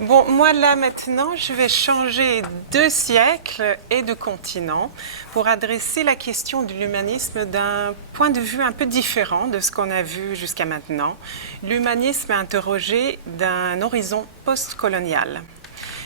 Bon, moi là maintenant, je vais changer de siècle et de continent pour adresser la question de l'humanisme d'un point de vue un peu différent de ce qu'on a vu jusqu'à maintenant. L'humanisme est interrogé d'un horizon postcolonial.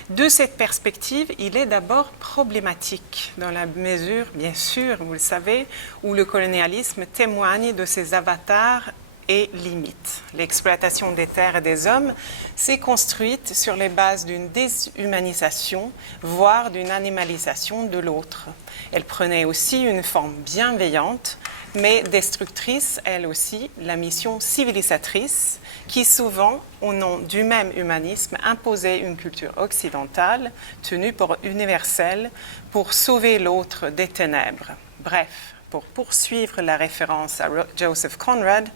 De cette perspective, il est d'abord problématique dans la mesure, bien sûr, vous le savez, où le colonialisme témoigne de ses avatars et limites. L'exploitation des terres et des hommes s'est construite sur les bases d'une déshumanisation, voire d'une animalisation de l'autre. Elle prenait aussi une forme bienveillante, mais destructrice, elle aussi, la mission civilisatrice, qui souvent, au nom du même humanisme, imposait une culture occidentale, tenue pour universelle, pour sauver l'autre des ténèbres. Bref, pour poursuivre la référence à Joseph Conrad,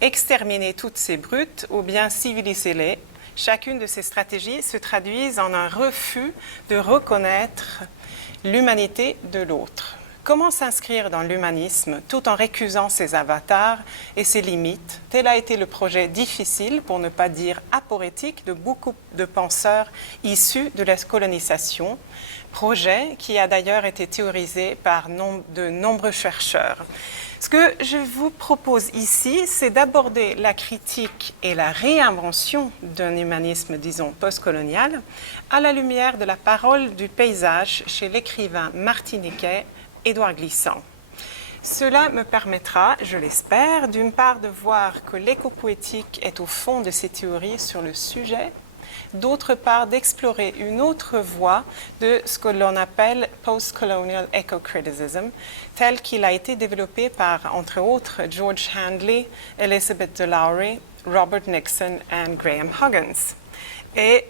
exterminer toutes ces brutes ou bien civiliser-les, chacune de ces stratégies se traduit en un refus de reconnaître l'humanité de l'autre. Comment s'inscrire dans l'humanisme tout en récusant ses avatars et ses limites? Tel a été le projet difficile, pour ne pas dire aporétique, de beaucoup de penseurs issus de la colonisation, projet qui a d'ailleurs été théorisé par de nombreux chercheurs. Ce que je vous propose ici, c'est d'aborder la critique et la réinvention d'un humanisme, disons, postcolonial, à la lumière de la parole du paysage chez l'écrivain martiniquais Édouard Glissant. Cela me permettra, je l'espère, d'une part de voir que l'éco-poétique est au fond de ces théories sur le sujet, d'autre part d'explorer une autre voie de ce que l'on appelle post-colonial eco-criticism, tel qu'il a été développé par, entre autres, George Handley, Elizabeth DeLowry, Robert Nixon et Graham Huggins. Et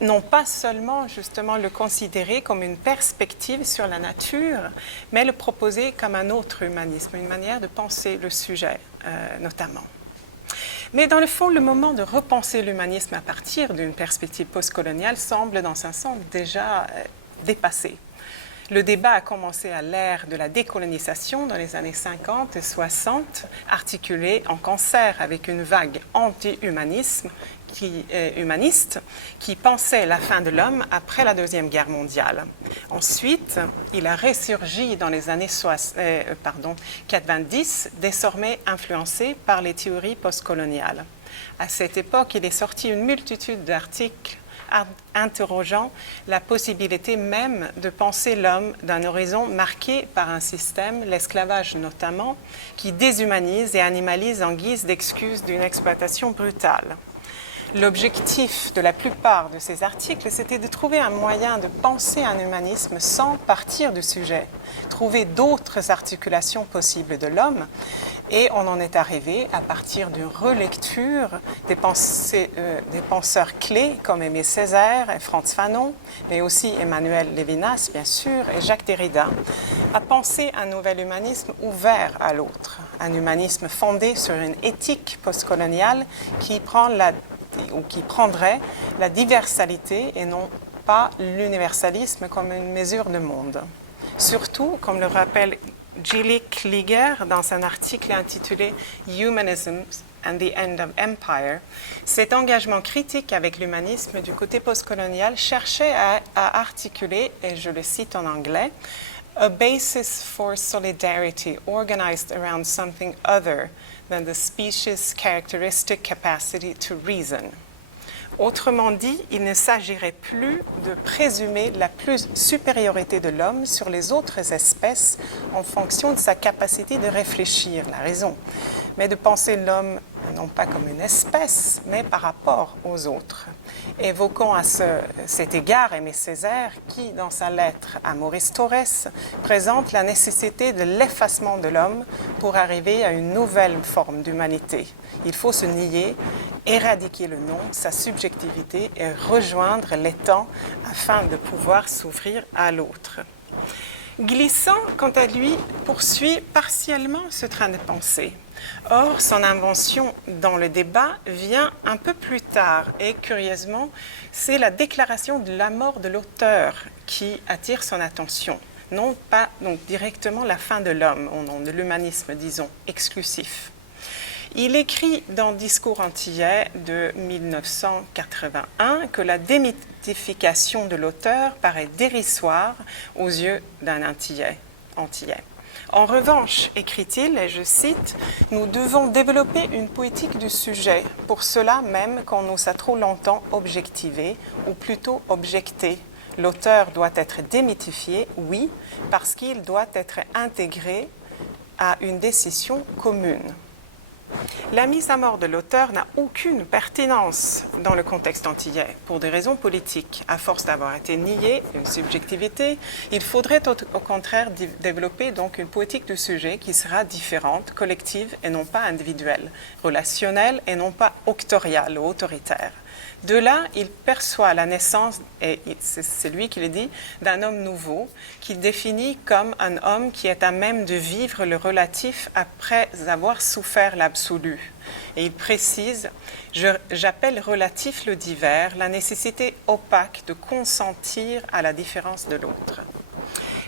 non pas seulement justement le considérer comme une perspective sur la nature, mais le proposer comme un autre humanisme, une manière de penser le sujet notamment. Mais dans le fond, le moment de repenser l'humanisme à partir d'une perspective postcoloniale semble dans un sens déjà dépassé. Le débat a commencé à l'ère de la décolonisation dans les années 50 et 60, articulé en concert avec une vague anti-humaniste qui pensait la fin de l'homme après la Deuxième Guerre mondiale. Ensuite, il a ressurgi dans les années 90, désormais influencé par les théories postcoloniales. À cette époque, il est sorti une multitude d'articles interrogeant la possibilité même de penser l'homme d'un horizon marqué par un système, l'esclavage notamment, qui déshumanise et animalise en guise d'excuse d'une exploitation brutale. L'objectif de la plupart de ces articles, c'était de trouver un moyen de penser un humanisme sans partir du sujet, trouver d'autres articulations possibles de l'homme, et on en est arrivé à partir d'une relecture des penseurs clés comme Aimé Césaire et Frantz Fanon, mais aussi Emmanuel Lévinas, bien sûr, et Jacques Derrida, à penser un nouvel humanisme ouvert à l'autre, un humanisme fondé sur une éthique postcoloniale qui prendrait la diversalité et non pas l'universalisme comme une mesure de monde. Surtout, comme le rappelle Gilly Kliger dans un article intitulé « Humanism and the End of Empire », cet engagement critique avec l'humanisme du côté postcolonial cherchait à articuler, et je le cite en anglais, « a basis for solidarity organized around something other than the species' characteristic capacity to reason ». Autrement dit, il ne s'agirait plus de présumer la supériorité de l'homme sur les autres espèces en fonction de sa capacité de réfléchir, la raison, mais de penser l'homme non pas comme une espèce, mais par rapport aux autres. Évoquons à cet égard Aimé Césaire qui, dans sa lettre à Maurice Thorez, présente la nécessité de l'effacement de l'homme pour arriver à une nouvelle forme d'humanité. Il faut se nier, éradiquer le non, sa subjectivité et rejoindre l'étang afin de pouvoir s'ouvrir à l'autre. Glissant, quant à lui, poursuit partiellement ce train de pensée. Or, son invention dans le débat vient un peu plus tard et, curieusement, c'est la déclaration de la mort de l'auteur qui attire son attention. Non pas donc directement la fin de l'homme, au nom de l'humanisme, disons, exclusif. Il écrit dans Discours antillais de 1981 que la démythification de l'auteur paraît dérisoire aux yeux d'un antillais. En revanche, écrit-il, et je cite, « Nous devons développer une poétique du sujet, pour cela même qu'on nous a trop longtemps objectivé, ou plutôt objecté. L'auteur doit être démythifié, oui, parce qu'il doit être intégré à une décision commune. » La mise à mort de l'auteur n'a aucune pertinence dans le contexte antillais, pour des raisons politiques. À force d'avoir été niée une subjectivité, il faudrait au contraire développer donc une poétique du sujet qui sera différente, collective et non pas individuelle, relationnelle et non pas octoriale ou autoritaire. De là, il perçoit la naissance, et c'est lui qui le dit, d'un homme nouveau, qu'il définit comme un homme qui est à même de vivre le relatif après avoir souffert l'absolu. Et il précise, j'appelle relatif le divers, la nécessité opaque de consentir à la différence de l'autre.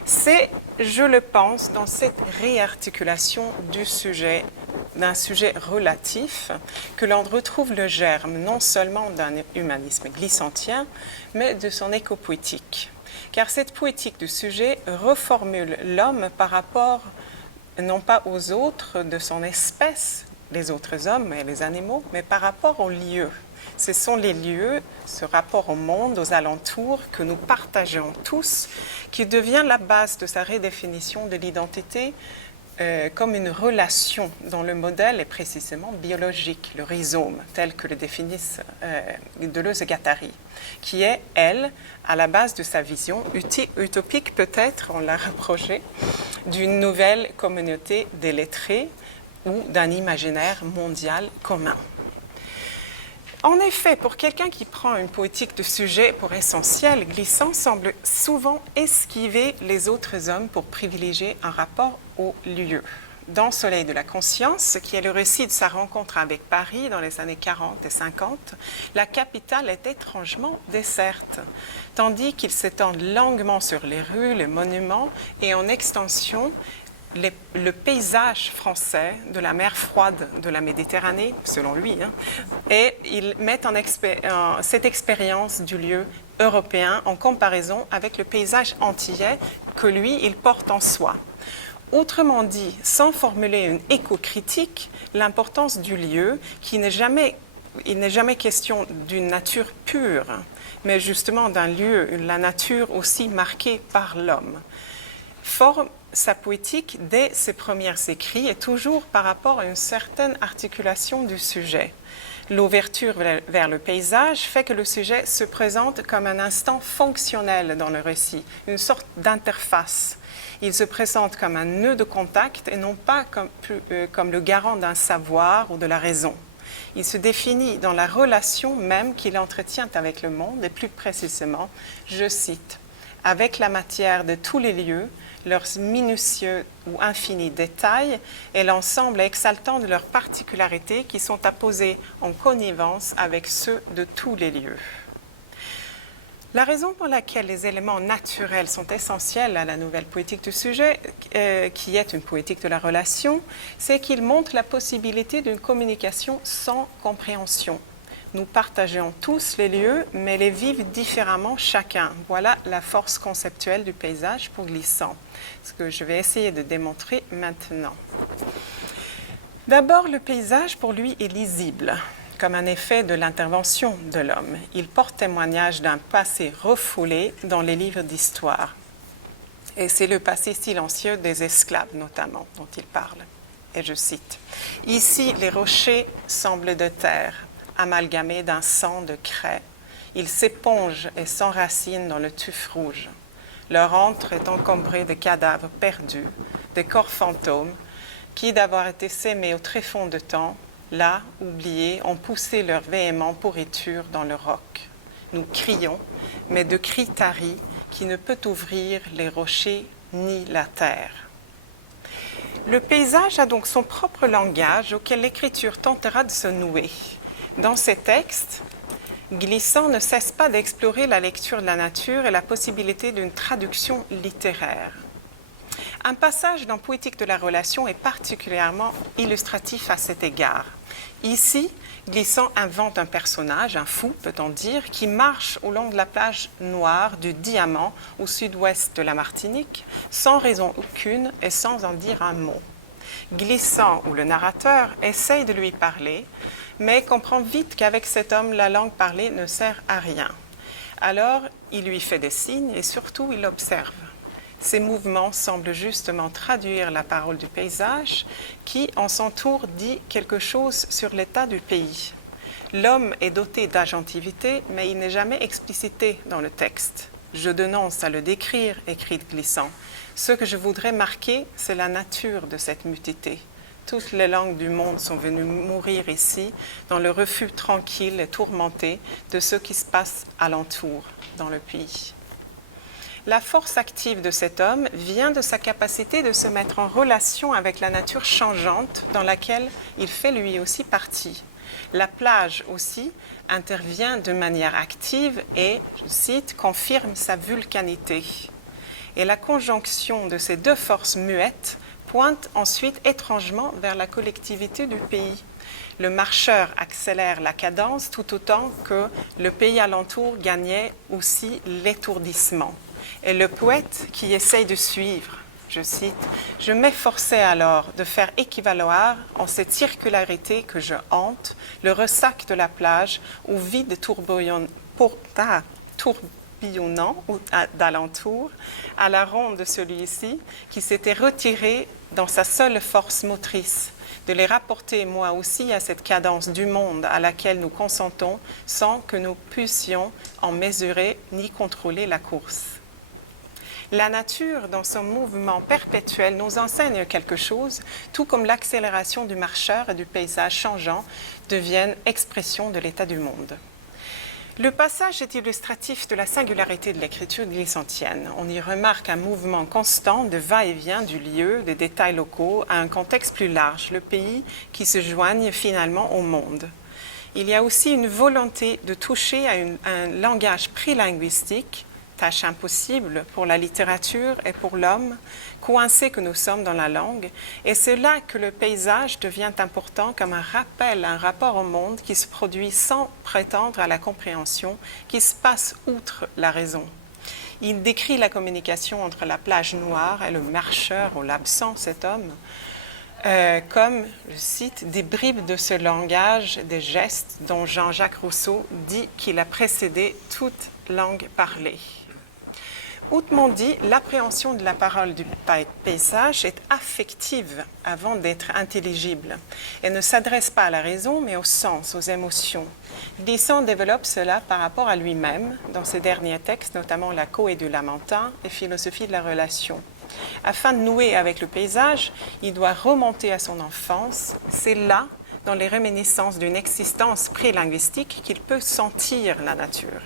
C'est, je le pense, dans cette réarticulation du sujet, d'un sujet relatif, que l'on retrouve le germe non seulement d'un humanisme glissantien, mais de son éco-poétique. Car cette poétique du sujet reformule l'homme par rapport, non pas aux autres de son espèce, les autres hommes et les animaux, mais par rapport aux lieux. Ce sont les lieux, ce rapport au monde, aux alentours que nous partageons tous, qui devient la base de sa redéfinition de l'identité comme une relation dont le modèle est précisément biologique, le rhizome, tel que le définissent Deleuze et Guattari, qui est, elle, à la base de sa vision utopique peut-être, on l'a rapproché, d'une nouvelle communauté des lettrés ou d'un imaginaire mondial commun. En effet, pour quelqu'un qui prend une poétique de sujet pour essentiel, Glissant semble souvent esquiver les autres hommes pour privilégier un rapport au lieu. Dans Soleil de la conscience, qui est le récit de sa rencontre avec Paris dans les années 40 et 50, la capitale est étrangement déserte, tandis qu'il s'étend longuement sur les rues, les monuments et en extension le paysage français de la mer froide de la Méditerranée, selon lui, et il met cette expérience du lieu européen en comparaison avec le paysage antillais que lui, il porte en soi. Autrement dit, sans formuler une éco-critique, l'importance du lieu, il n'est jamais question d'une nature pure, mais justement d'un lieu, la nature aussi marquée par l'homme. Forme sa poétique dès ses premiers écrits et toujours par rapport à une certaine articulation du sujet. L'ouverture vers le paysage fait que le sujet se présente comme un instant fonctionnel dans le récit, une sorte d'interface. Il se présente comme un nœud de contact et non pas comme le garant d'un savoir ou de la raison. Il se définit dans la relation même qu'il entretient avec le monde et plus précisément, je cite, « avec la matière de tous les lieux, leurs minutieux ou infinis détails et l'ensemble exaltant de leurs particularités qui sont apposées en connivence avec ceux de tous les lieux. » La raison pour laquelle les éléments naturels sont essentiels à la nouvelle poétique du sujet, qui est une poétique de la relation, c'est qu'ils montrent la possibilité d'une communication sans compréhension. Nous partageons tous les lieux, mais les vivent différemment chacun. Voilà la force conceptuelle du paysage pour Glissant, ce que je vais essayer de démontrer maintenant. D'abord, le paysage pour lui est lisible, comme un effet de l'intervention de l'homme. Il porte témoignage d'un passé refoulé dans les livres d'histoire. Et c'est le passé silencieux des esclaves, notamment, dont il parle. Et je cite, « Ici, les rochers semblent de terre, amalgamés d'un sang de craie. Ils s'épongent et s'enracinent dans le tuf rouge. Leur antre est encombré de cadavres perdus, de corps fantômes, qui, d'avoir été sémés au tréfonds de temps, là, oubliés, ont poussé leur véhément pourriture dans le roc. Nous crions, mais de cris taris qui ne peut ouvrir les rochers ni la terre. » Le paysage a donc son propre langage auquel l'écriture tentera de se nouer. Dans ces textes, Glissant ne cesse pas d'explorer la lecture de la nature et la possibilité d'une traduction littéraire. Un passage dans Poétique de la relation est particulièrement illustratif à cet égard. Ici, Glissant invente un personnage, un fou peut-on dire, qui marche au long de la plage noire du Diamant au sud-ouest de la Martinique, sans raison aucune et sans en dire un mot. Glissant, ou le narrateur, essaye de lui parler, mais comprend vite qu'avec cet homme, la langue parlée ne sert à rien. Alors, il lui fait des signes et surtout, il l'observe. Ces mouvements semblent justement traduire la parole du paysage qui, en son tour, dit quelque chose sur l'état du pays. L'homme est doté d'agentivité, mais il n'est jamais explicité dans le texte. Je dénonce à le décrire, écrit Glissant. Ce que je voudrais marquer, c'est la nature de cette mutité. Toutes les langues du monde sont venues mourir ici, dans le refus tranquille et tourmenté de ce qui se passe alentour, dans le pays. La force active de cet homme vient de sa capacité de se mettre en relation avec la nature changeante dans laquelle il fait lui aussi partie. La plage aussi intervient de manière active et, je cite, confirme sa vulcanité. Et la conjonction de ces deux forces muettes pointe ensuite étrangement vers la collectivité du pays. Le marcheur accélère la cadence tout autant que le pays alentour gagnait aussi l'étourdissement. Et le poète qui essaye de suivre, je cite, « Je m'efforçais alors de faire équivaloir en cette circularité que je hante le ressac de la plage au vide tourbillonnant d'alentour, à la ronde de celui-ci qui s'était retiré dans sa seule force motrice, de les rapporter moi aussi à cette cadence du monde à laquelle nous consentons sans que nous puissions en mesurer ni contrôler la course. » La nature, dans son mouvement perpétuel, nous enseigne quelque chose, tout comme l'accélération du marcheur et du paysage changeant deviennent expression de l'état du monde. Le passage est illustratif de la singularité de l'écriture glissantienne. On y remarque un mouvement constant de va-et-vient du lieu, des détails locaux, à un contexte plus large, le pays qui se joigne finalement au monde. Il y a aussi une volonté de toucher à un langage prélinguistique, tâche impossible pour la littérature et pour l'homme, coincé que nous sommes dans la langue, et c'est là que le paysage devient important comme un rappel, un rapport au monde qui se produit sans prétendre à la compréhension, qui se passe outre la raison. Il décrit la communication entre la plage noire et le marcheur ou l'absent, cet homme, comme, je cite, des bribes de ce langage, des gestes dont Jean-Jacques Rousseau dit qu'il a précédé toute langue parlée. Autrement dit, l'appréhension de la parole du paysage est affective avant d'être intelligible. Elle ne s'adresse pas à la raison, mais au sens, aux émotions. Glissant développe cela par rapport à lui-même, dans ses derniers textes, notamment La Coë du Lamentin et Philosophie de la relation. Afin de nouer avec le paysage, il doit remonter à son enfance. C'est là, dans les réminiscences d'une existence prélinguistique, qu'il peut sentir la nature.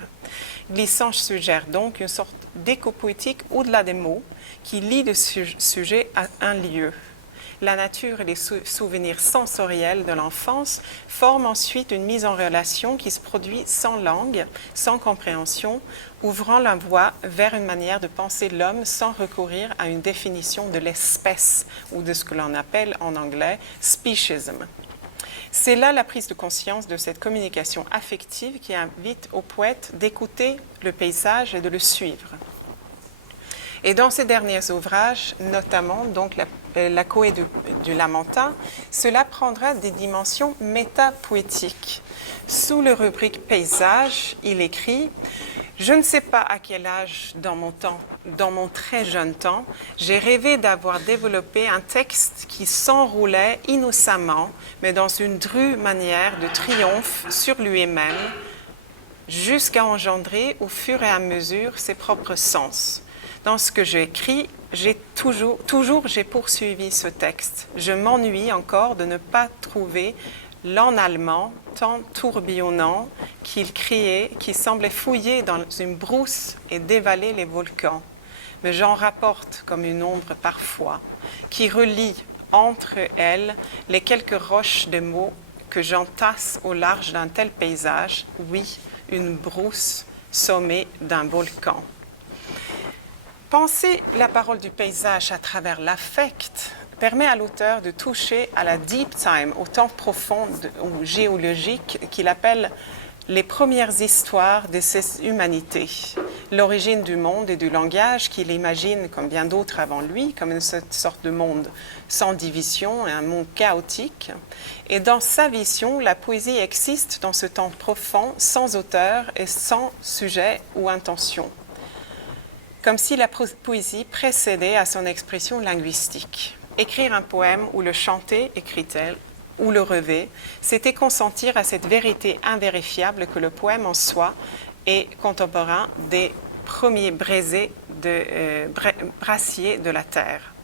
Glissant suggère donc une sorte d'éco-poétique au-delà des mots qui lie le sujet à un lieu. La nature et les souvenirs sensoriels de l'enfance forment ensuite une mise en relation qui se produit sans langue, sans compréhension, ouvrant la voie vers une manière de penser l'homme sans recourir à une définition de l'espèce ou de ce que l'on appelle en anglais « speciesism ». C'est là la prise de conscience de cette communication affective qui invite au poète d'écouter le paysage et de le suivre. Et dans ces derniers ouvrages, notamment donc la Coë du Lamentin, cela prendra des dimensions métapoétiques. Sous le rubrique paysage, il écrit « Je ne sais pas à quel âge dans mon très jeune temps, j'ai rêvé d'avoir développé un texte qui s'enroulait innocemment, mais dans une drue manière de triomphe sur lui-même, jusqu'à engendrer au fur et à mesure ses propres sens. Dans ce que j'ai écrit, j'ai poursuivi ce texte. Je m'ennuie encore de ne pas trouver l'en allemand tant tourbillonnant qu'il criait, qui semblait fouiller dans une brousse et dévaler les volcans. Mais j'en rapporte comme une ombre parfois, qui relie entre elles les quelques roches de mots que j'entasse au large d'un tel paysage, oui, une brousse sommet d'un volcan. Penser la parole du paysage à travers l'affect permet à l'auteur de toucher à la deep time, au temps profond ou géologique qu'il appelle les premières histoires de ces humanités, l'origine du monde et du langage qu'il imagine, comme bien d'autres avant lui, comme une sorte de monde sans division, un monde chaotique. Et dans sa vision, la poésie existe dans ce temps profond, sans auteur et sans sujet ou intention, comme si la poésie précédait à son expression linguistique. Écrire un poème ou le chanter, écrit-elle, ou le rêver, c'était consentir à cette vérité invérifiable que le poème en soi est contemporain des premiers brassiers de la terre.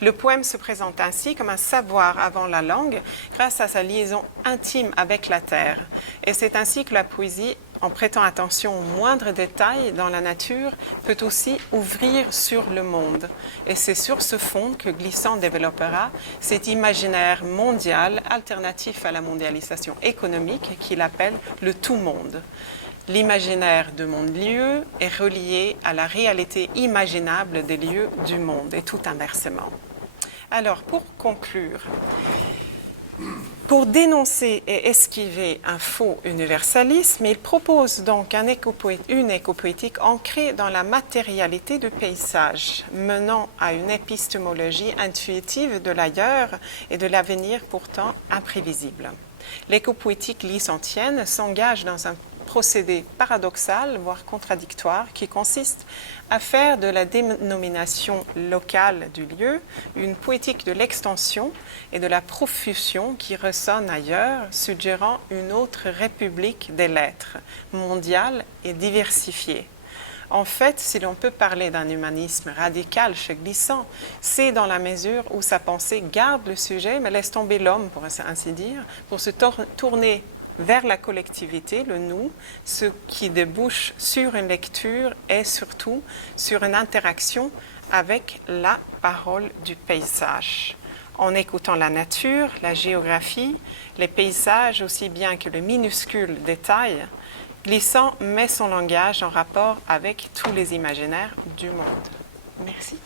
Le poème se présente ainsi comme un savoir avant la langue grâce à sa liaison intime avec la terre. Et c'est ainsi que la poésie, en prêtant attention aux moindres détails dans la nature, peut aussi ouvrir sur le monde. Et c'est sur ce fond que Glissant développera cet imaginaire mondial alternatif à la mondialisation économique qu'il appelle le tout-monde. L'imaginaire de monde-lieu est relié à la réalité imaginable des lieux du monde, et tout inversement. Alors, pour conclure, pour dénoncer et esquiver un faux universalisme, il propose donc une écopoétique ancrée dans la matérialité du paysage, menant à une épistémologie intuitive de l'ailleurs et de l'avenir pourtant imprévisible. L'écopoétique glissantienne s'engage dans un procédé paradoxal, voire contradictoire, qui consiste à faire de la dénomination locale du lieu une poétique de l'extension et de la profusion qui ressonne ailleurs, suggérant une autre république des lettres, mondiale et diversifiée. En fait, si l'on peut parler d'un humanisme radical chez Glissant, c'est dans la mesure où sa pensée garde le sujet, mais laisse tomber l'homme, pour ainsi dire, pour se tourner vers la collectivité, le nous, ce qui débouche sur une lecture et surtout sur une interaction avec la parole du paysage. En écoutant la nature, la géographie, les paysages aussi bien que le minuscule détail, Glissant met son langage en rapport avec tous les imaginaires du monde. Merci.